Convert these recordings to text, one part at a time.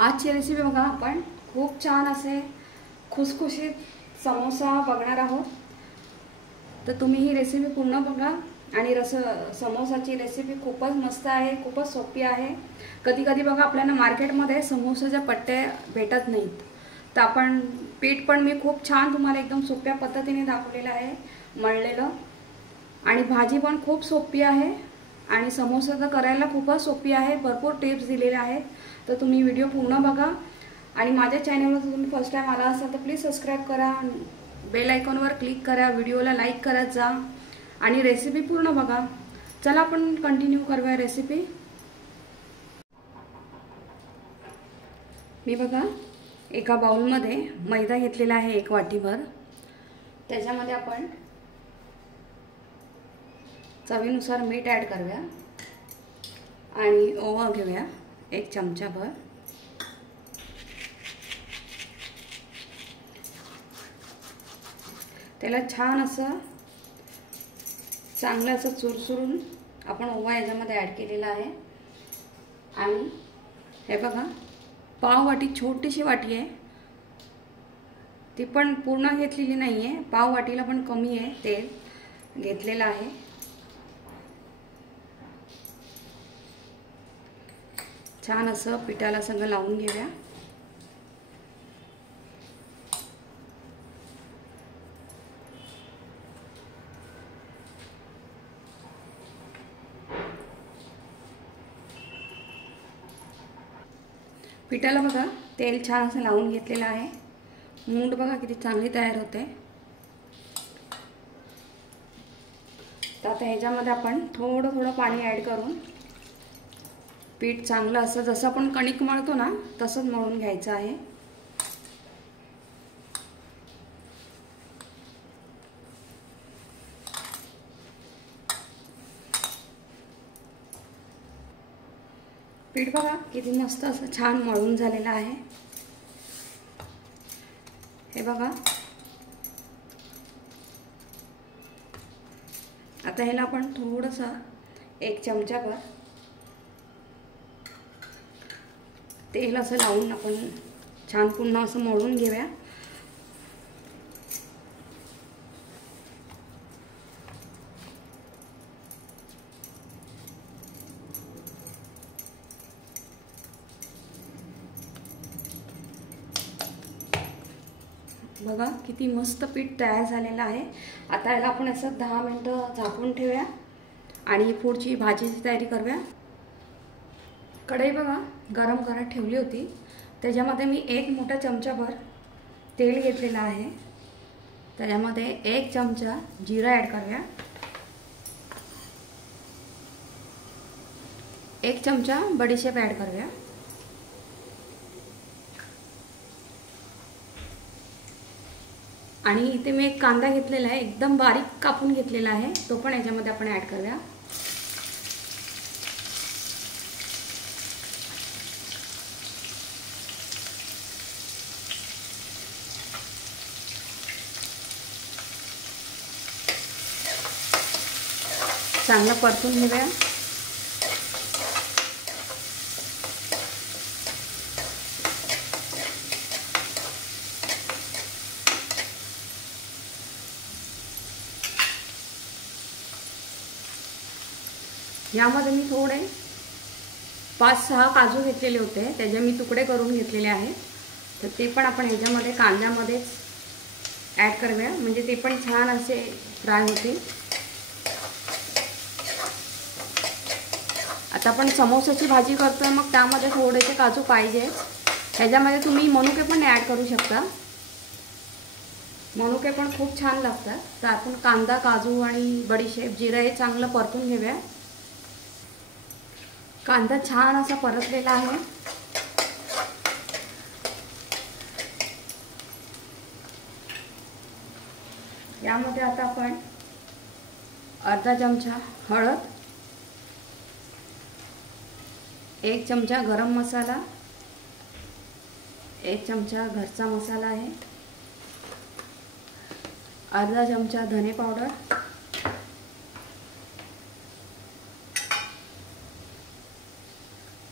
आजची रेसिपी बघा, आपण खूप छान असे खुसखुशीत समोसा बघणार आहोत। तर तुम्ही ही रेसिपी पूर्ण बघा आणि समोसाची रेसिपी खूपच मस्त आहे, खूपच सोपी आहे। कधी कधी बघा आपल्याला मार्केटमध्ये समोसाच्या पट्टे भेटत नाहीत, तर आपण पीठ पण मी खूप छान तुम्हाला एकदम सोप्या पद्धतीने दाखवलेलं आहे मळलेलं, आणि भाजी पण खूप सोपी आहे आणि समोसा तर करायला खूपच सोपी आहे। भरपूर टिप्स दिलेल्या आहेत, तर तुम्ही व्हिडिओ पूर्ण बघा। आणि माझ्या चॅनलवर तुम्ही फर्स्ट टाइम आला असाल तर प्लीज सबस्क्राइब करा, बेल आयकॉनवर क्लिक करा, व्हिडिओला लाईक करत जा आणि रेसिपी पूर्ण बघा। चला आपण कंटिन्यू करूया रेसिपी। मी बघा एका बाउलमध्ये मैदा घेतलेला आहे 1 वाटीभर। त्याच्यामध्ये आपण चवीनुसार मीठ ॲड करूया आणि ओवा घेऊया 1 चमचाभर। त्याला छान असं चांगलं असं चुरचुरून आपण ओवा याच्यामध्ये ॲड केलेला आहे। आणि हे बघा पाव वाटी, छोटीशी वाटी आहे, ती पण पूर्ण घेतलेली नाही आहे, पाव वाटीला पण कमी आहे तेल घेतलेलं आहे। छान असं पिठाला सगळं लावून घेऊया। पिठाला बघा तेल छान असं लावून घेतलेलं आहे। मूठ बघा किती चांगली तयार होते। तर आता ह्याच्यामध्ये आपण थोडं थोडं पाणी ॲड करून पीठ चांगलं असं जसं आपण कणिक मळतो ना तसंच मळून घ्यायचं आहे। पीठ बघा किती मस्त असं छान मळून झालेलं आहे। हे बघा आता ह्याला आपण थोडंसं 1 चमचाभर तेल असं लावून आपण छान पुन्हा असं मळून घेऊया। बघा किती मस्त पीठ तयार झालेलं आहे। आता याला आपण असं 10 मिनिटं झाकून ठेवूया आणि पुढची भाजीची तयारी करूया। कढई बघा गरम करत ठेवली होती, त्याच्यामध्ये मी 1 मोठा चमचाभर तेल घेतलेला आहे। त्याच्यामध्ये 1 चमचा जिरा ॲड करूया, 1 चमचा बडीशेप ॲड करूया, आणि इथे मी 1 कांदा घेतलेला आहे, एकदम बारीक कापून घेतलेला आहे, तो पण याच्यामध्ये आपण ॲड करूया। चांगलं परतून घेऊया। यामध्ये मी थोडे 5-6 काजू घेतलेले होते, त्याचे मी तुकडे करून घेतलेले आहे, तर ते पण आपण ह्याच्यामध्ये कांद्यामध्येच ॲड करूया, म्हणजे ते पण छान असे फ्राय होतील। आता आपण समोसाची भाजी करतोय, मग त्यामध्ये थोडेसे काजू पाहिजेच। ह्याच्यामध्ये तुम्ही मनुके पण ॲड करू शकता, मनुके पण खूप छान लागतात। तर आपण कांदा, काजू आणि बडीशेप, जिरा हे चांगलं परतून घेऊया। कांदा छान असा परतलेला आहे। यामध्ये आता आपण अर्धा चमचा हळद, 1 चमचा गरम मसाला, 1 चमचा घरचा मसाला आहे, अर्धा चमचा धने पावडर,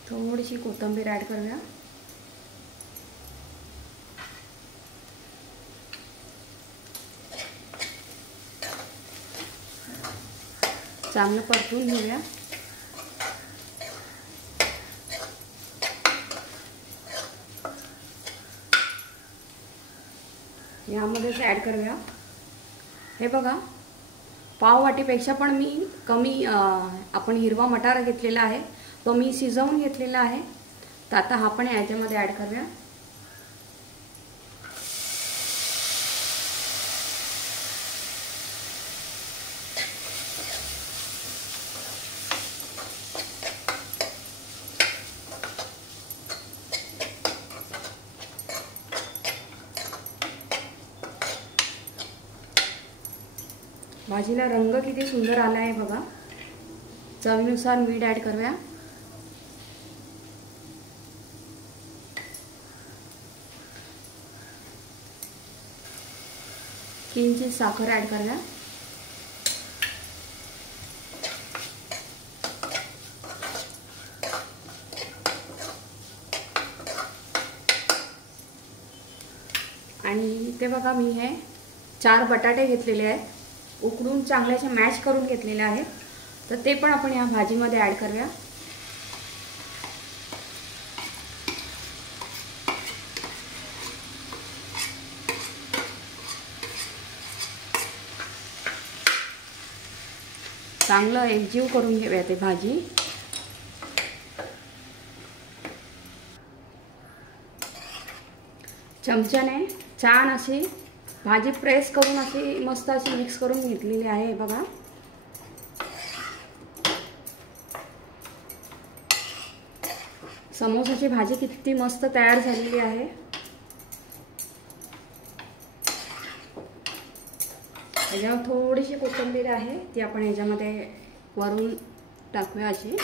थोडीशी कोथिंबीर ॲड करूया। चांगलं परतून घेऊया. यामध्येच ॲड करूया. हे बघा, पाववाटीपेक्षा पण मी कमी आपण हिरवा मटार घेतलेला आहे, तो मी शिजवून घेतलेला आहे. तर आता हा पण याच्यामध्ये ॲड करूया. भाजीला रंग किती सुंदर आला आहे बघा. चवीनुसार मीठ ॲड करूया. किंचित साखर ॲड करूया. आणि ते बघा, मी हे 4 बटाटे घेतलेले आहेत, उकडून चांगल्याचे मॅश करून घेतलेले आहेत. तर ते पण आपण या भाजीमध्ये ॲड करूया. चांगलं एकजीव करून घेऊया ते भाजी. चमच्याने छान अशी भाजी प्रेस करून अशी मस्त अशी मिक्स करून घेतलेली आहे बघा. समोसाची भाजी किती मस्त तयार झालेली आहे. याच्यावर थोडीशी कोथिंबीर आहे, ती आपण याच्यामध्ये वरून टाकूया अशी.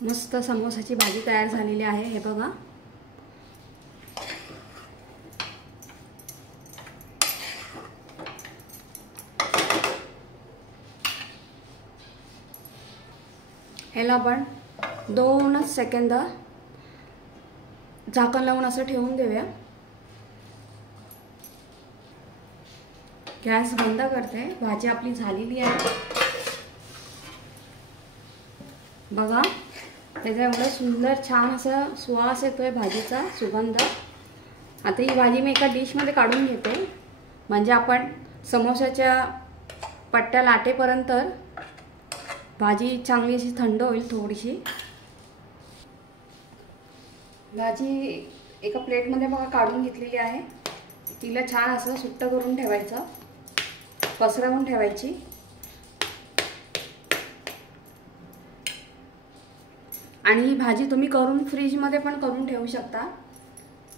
मस्त समोसाची भाजी तयार झालेली आहे. हे बघा, ह्याला आपण 2 सेकंद झाकण लावून असं ठेवून देऊया. गॅस बंद करते. भाजी आपली झालेली आहे बघा. त्याचा एवढा सुंदर छान असा सुवास येतोय भाजीचा, सुगंध. आता ही भाजी मी एका डिशमध्ये काढून घेते, म्हणजे आपण समोसाच्या पट्ट्या लाटेपर्यंत भाजी चांगली अशी थंड होईल. थोडीशी भाजी एका प्लेटमध्ये बघा काढून घेतलेली आहे. तिला छान असं सुट्ट करून ठेवायचं, पसरवून ठेवायची. आणि ही भाजी तुम्ही करून फ्रीजमध्ये पण करून ठेवू शकता.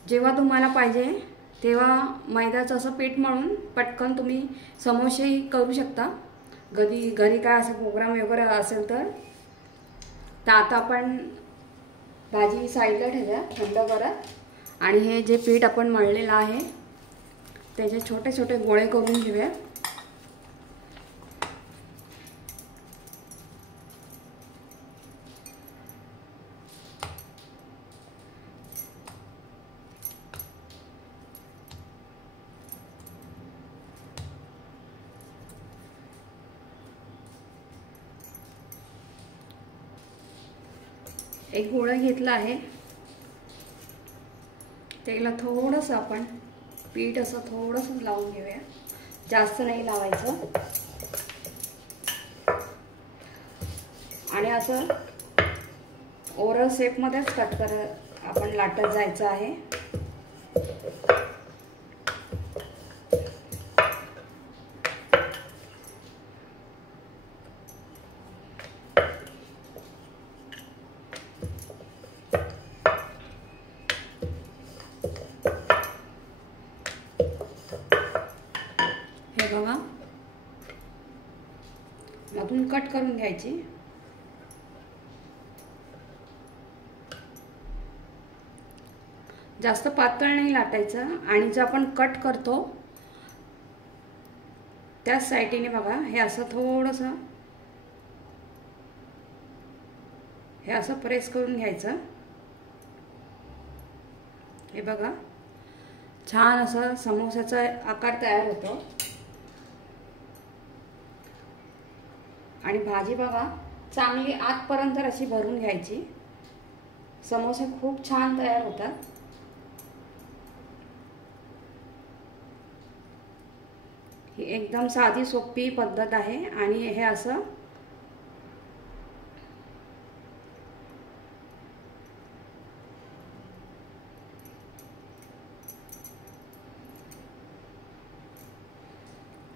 जेव्हा तुम्हाला पाहिजे तेव्हा मैद्याचं असं पीठ मळून पटकन तुम्ही समोसेही करू शकता. घरी काय असं प्रोग्राम वगैरे असेल तर. आता आपण भाजी साईडला ठेवूया थंड करत. आणि हे जे पीठ आपण मळलेलं आहे त्याचे छोटे छोटे गोळे करून घेऊया. एक गोळा घेतला आहे, त्याला थोडंसं आपण पीठ असं थोडंसं लावून घेऊया. जास्त नाही लावायचं. आणि असं ओरल शेपमध्येच कट करत आपण लाटत जायचं आहे. बघा, मधून कट करून घ्यायची. जास्त पातळ नाही लाटायचं. आणि जे आपण कट करतो त्याच साईडने बघा हे असं थोडंसं हे असं प्रेस करून घ्यायचं। हे बघा छान असं समोसाचा आकार तयार होतो। आणि भाजी बघा चांगली आतपर्यंत अशी भरून घ्यायची। समोसे खूप छान तयार होतात। ही एकदम साधी सोपी पद्धत आहे आणि हे असं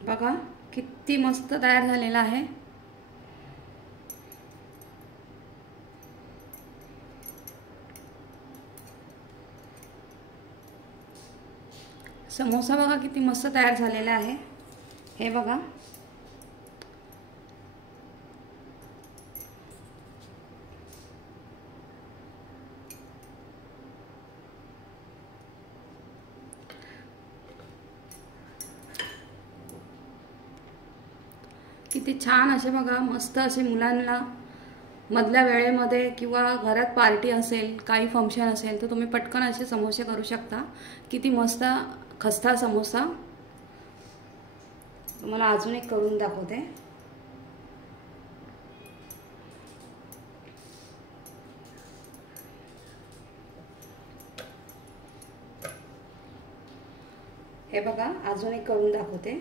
बघा किती मस्त तयार झालेला आहे। समोसा बघा किती मस्त तयार झालेला आहे। हे बघा किती छान असे बघा मस्त असे मुलांना मधल्या वेळेमध्ये किंवा घरात पार्टी असेल काही फंक्शन असेल तर तुम्ही पटकन असे समोसे करू शकता। किती मस्त खस्ता समोसा। तुम्हाला अजून एक करून दाखवते। हे बघा अजून एक करून दाखवते।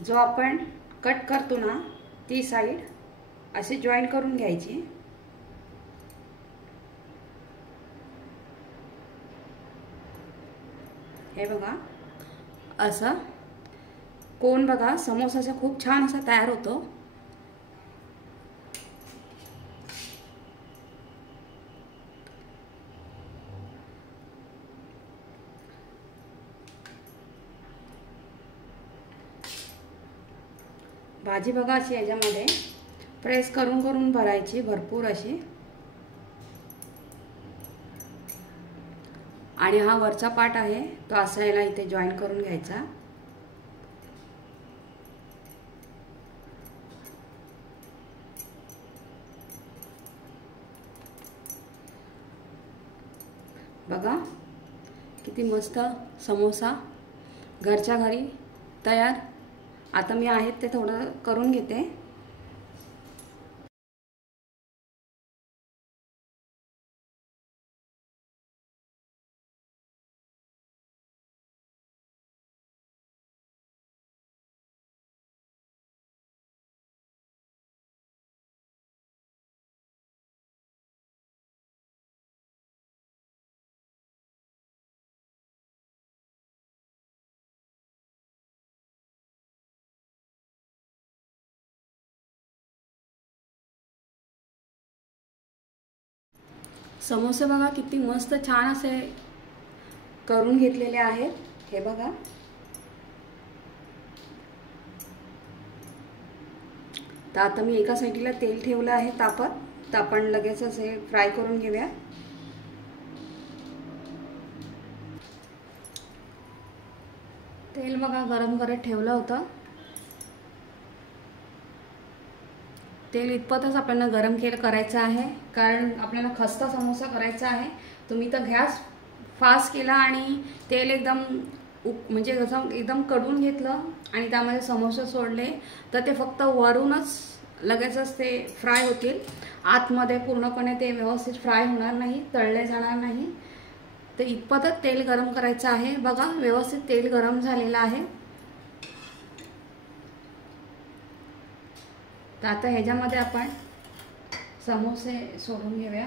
जो आपण कट करतो ना ती साइड अशी जॉईंट करून घ्यायची। हे बघा असं कोण बघा समोसाचा खूप छान असा तयार होतो। भाजी बघा अशी याच्यामध्ये प्रेस करून करून भरायची भरपूर अशी। आणि हा वरचा पार्ट आहे तो असा याला इथे जॉईन करून घ्यायचा। बघा किती मस्त समोसा घरच्या घरी तयार। आता मी आहे ते थोडं करून घेते। समोसे बघा किती मस्त छान असे करून घेतलेले आहेत। हे बघा तर आता मी एका साईडला तेल ठेवलं आहे तापत, तर आपण लगेच असे फ्राय करून घेऊया। तेल बघा गरम करत ठेवलं होतं। तेल इतपतच आपल्याला गरम करायचं आहे कारण आपल्याला खस्ता समोसा करायचा आहे। तुम्ही तर गॅस फास्ट केला आणि तेल एकदम म्हणजे एकदम कडून घेतलं आणि त्यामध्ये समोसे सोडले तर ते फक्त वरूनच लगेचच ते फ्राय होतील। आतमध्ये पूर्णपणे ते व्यवस्थित फ्राय होणार नाही, तळले जाणार नाही। तर इतपतच तेल गरम करायचं आहे। बघा व्यवस्थित तेल गरम झालेलं आहे। तर आता ह्याच्यामध्ये आपण समोसे सोडून घेऊया।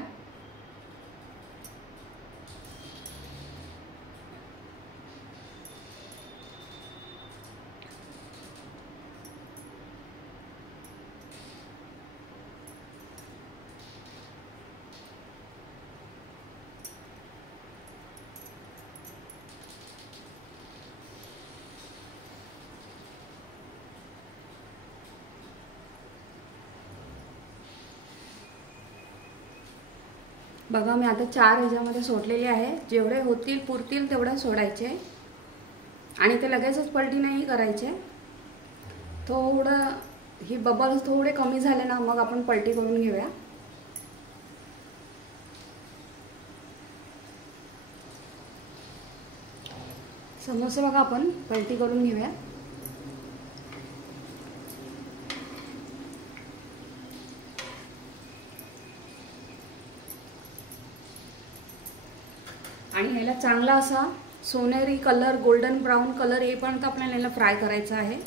बघा मी आता 4 ह्याच्यामध्ये सोडलेले आहे। जेवढे होतील पुरतील तेवढे सोडायचे आणि ते लगेचच पलटी नाही करायचे। थोडं ही बबल्स थोडे कमी झाले ना मग आपण पलटी करून घेऊया। समोसे बघा आपण पलटी करून घेऊया. आणि ह्याला चांगला असा सोनेरी कलर, गोल्डन ब्राऊन कलर येईपर्यंत आपल्याला ह्याला फ्राय करायचं आहे.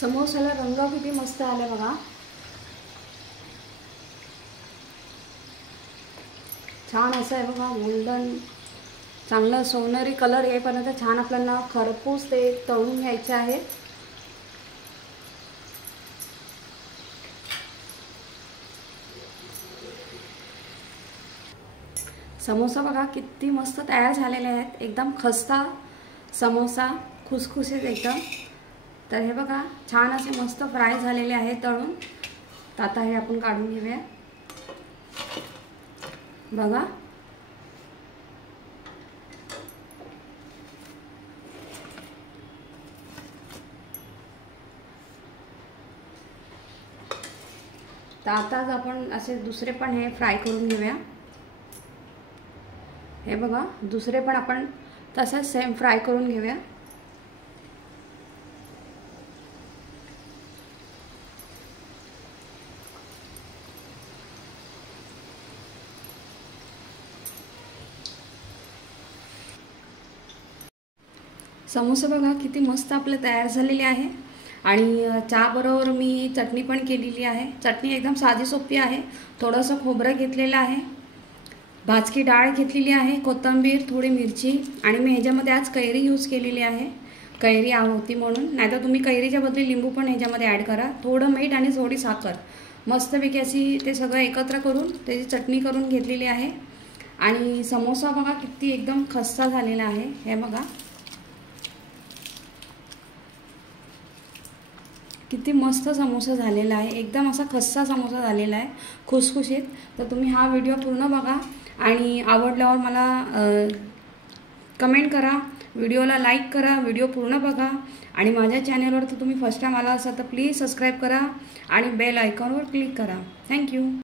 समोसाला रंग किती मस्त आले बघा. छान असं आहे बघा, गोल्डन चांगला सोनेरी कलर येईपर्यंत छान आपल्याला खरपूस ते तळून घ्यायचे आहे. समोसा बघा किती मस्त तयार झालेले आहेत. एकदम खस्ता समोसा, खुसखुशीत एकदम. तर हे बघा छान असे मस्त फ्राय झालेले आहेत तळून. तर आता हे आपण काढून घेऊया. बघा तर आताच आपण असे दुसरे पण हे फ्राय करून घेऊया. हे बघा दुसरे पण आपण तसंच सेम फ्राय करून घेऊया. समोसे बघा किती मस्त आपले तयार झालेले आहे. आणि चहा बरोबर मी चटणी पण केलेली आहे. चटणी एकदम साधी सोपी आहे. थोडंसं खोबरं घेतलेलं आहे, भाजकी डाळ घेतलेली आहे, कोथिंबीर, थोडी मिरची आणि मी ह्याच्यामध्ये आज कैरी यूज केलेली आहे. कैरी होती म्हणून, नाहीतर तुम्ही कैरीच्या बदली लिंबू पण ह्याच्यामध्ये ॲड करा. थोडं मीठ आणि थोडी साखर, मस्तपैकी अशी ते सगळं एकत्र करून त्याची चटणी करून घेतलेली आहे. आणि समोसा बघा किती एकदम खस्ता झालेला आहे. हे बघा किती मस्त समोसा झालेला आहे. एकदम असा खस्ता समोसा झालेला आहे, खुसखुशीत. तर तुम्ही हा व्हिडिओ पूर्ण बघा आणि आवडल्यावर मला कमेंट करा, व्हिडिओला लाईक करा, व्हिडिओ पूर्ण बघा. आणि माझ्या चॅनलवर तर तुम्ही फर्स्ट टाइम आला असाल तर प्लीज सबस्क्राईब करा आणि बेल आयकॉनवर क्लिक करा. थँक्यू.